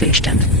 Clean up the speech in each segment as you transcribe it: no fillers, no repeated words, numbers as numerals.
Stabilization.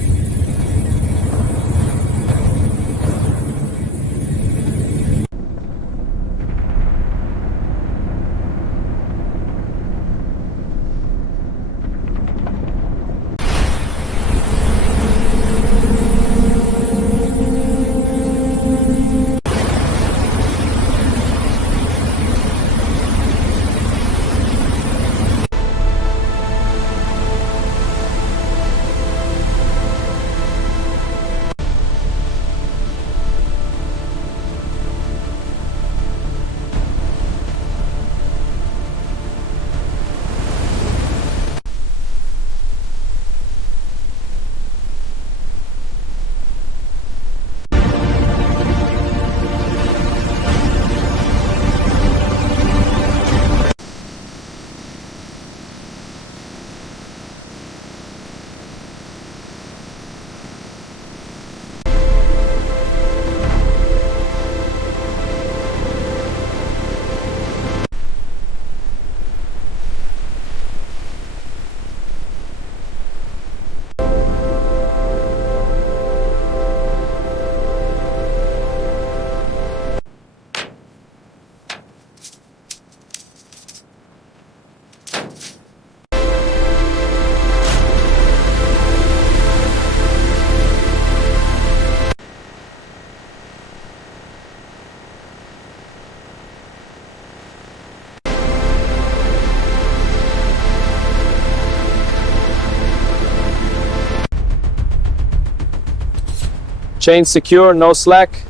Chain secure, no slack.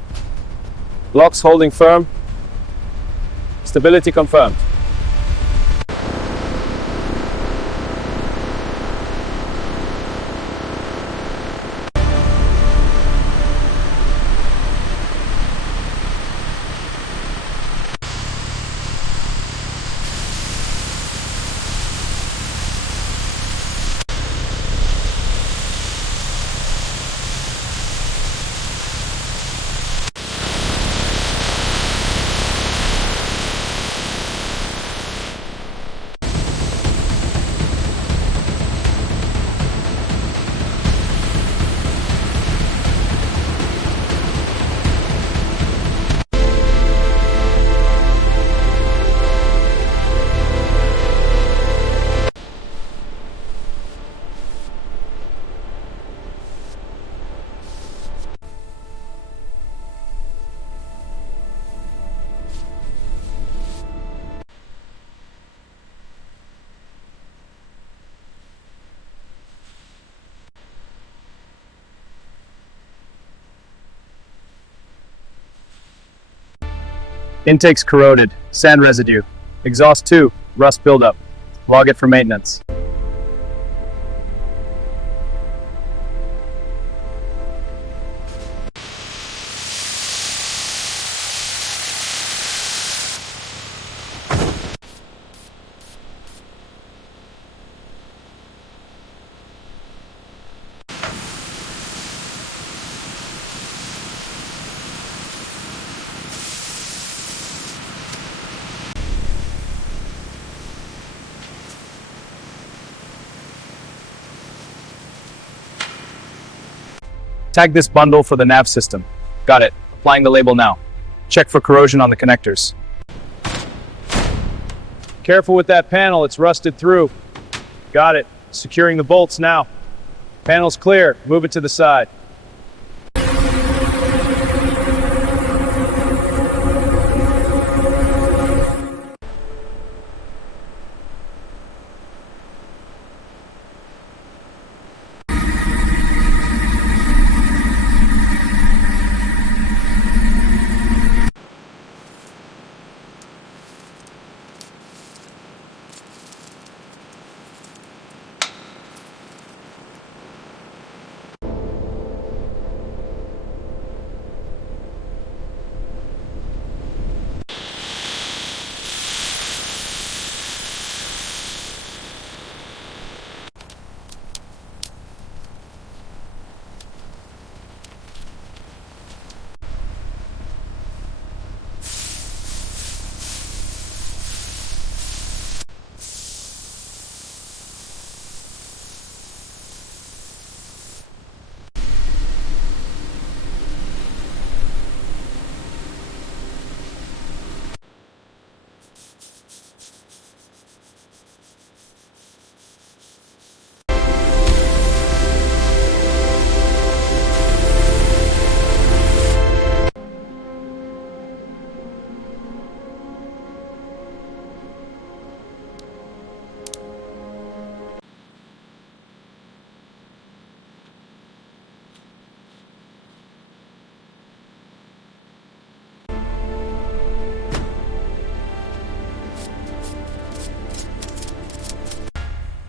Locks holding firm. Stability confirmed. Intake's corroded, sand residue. Exhaust 2, rust buildup. Log it for maintenance. Tag this bundle for the nav system. Got it. Applying the label now. Check for corrosion on the connectors. Careful with that panel, it's rusted through. Got it. Securing the bolts now. Panel's clear. Move it to the side.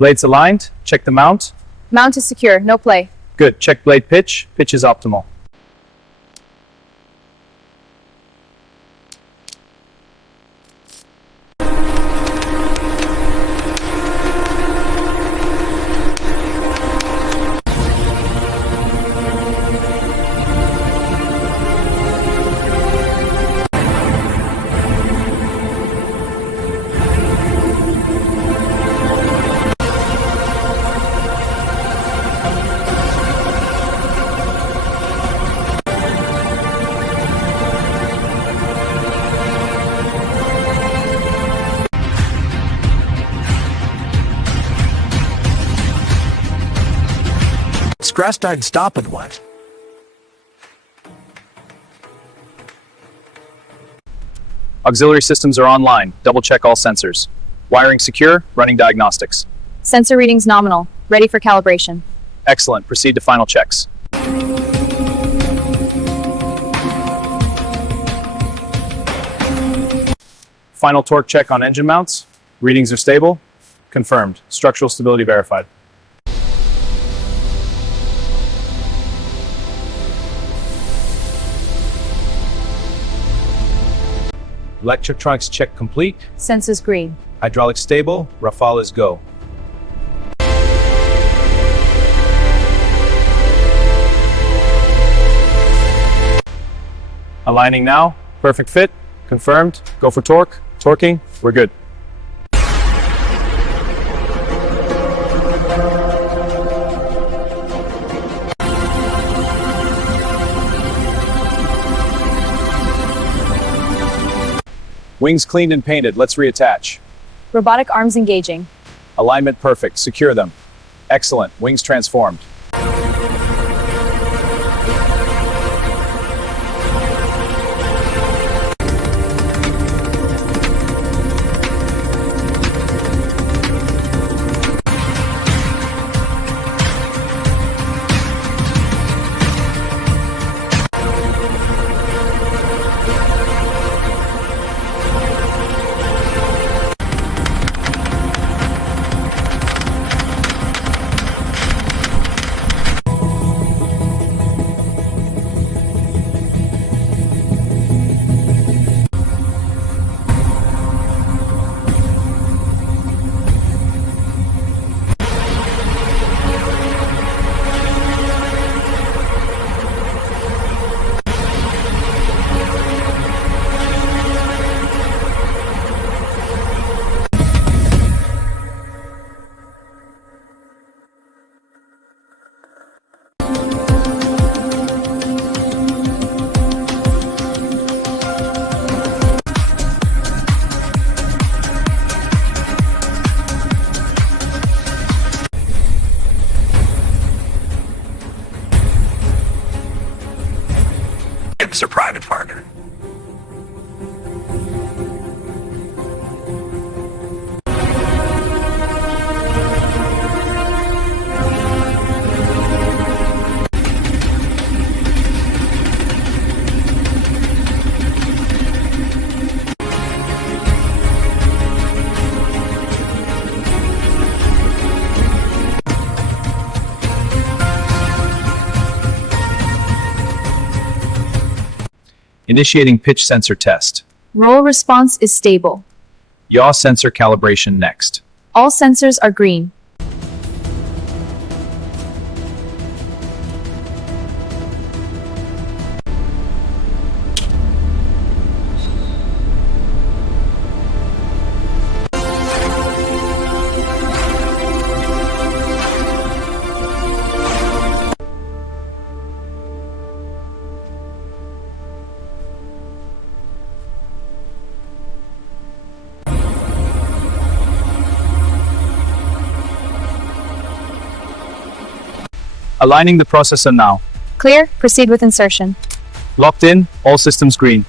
Blades aligned. Check the mount. Mount is secure, no play. Good. Check blade pitch. Pitch is optimal. Grass started stopping what? Auxiliary systems are online. Double check all sensors. Wiring secure. Running diagnostics. Sensor readings nominal. Ready for calibration. Excellent. Proceed to final checks. Final torque check on engine mounts. Readings are stable. Confirmed. Structural stability verified. Electronics check complete. Sensors green. Hydraulics stable. Rafale is go. Aligning now. Perfect fit. Confirmed. Go for torque. Torquing. We're good. Wings cleaned and painted. Let's reattach. Robotic arms engaging. Alignment perfect. Secure them. Excellent. Wings transformed. It's a private partner. Initiating pitch sensor test. Roll response is stable. Yaw sensor calibration next. All sensors are green. Aligning the processor now. Clear, proceed with insertion. Locked in, all systems green.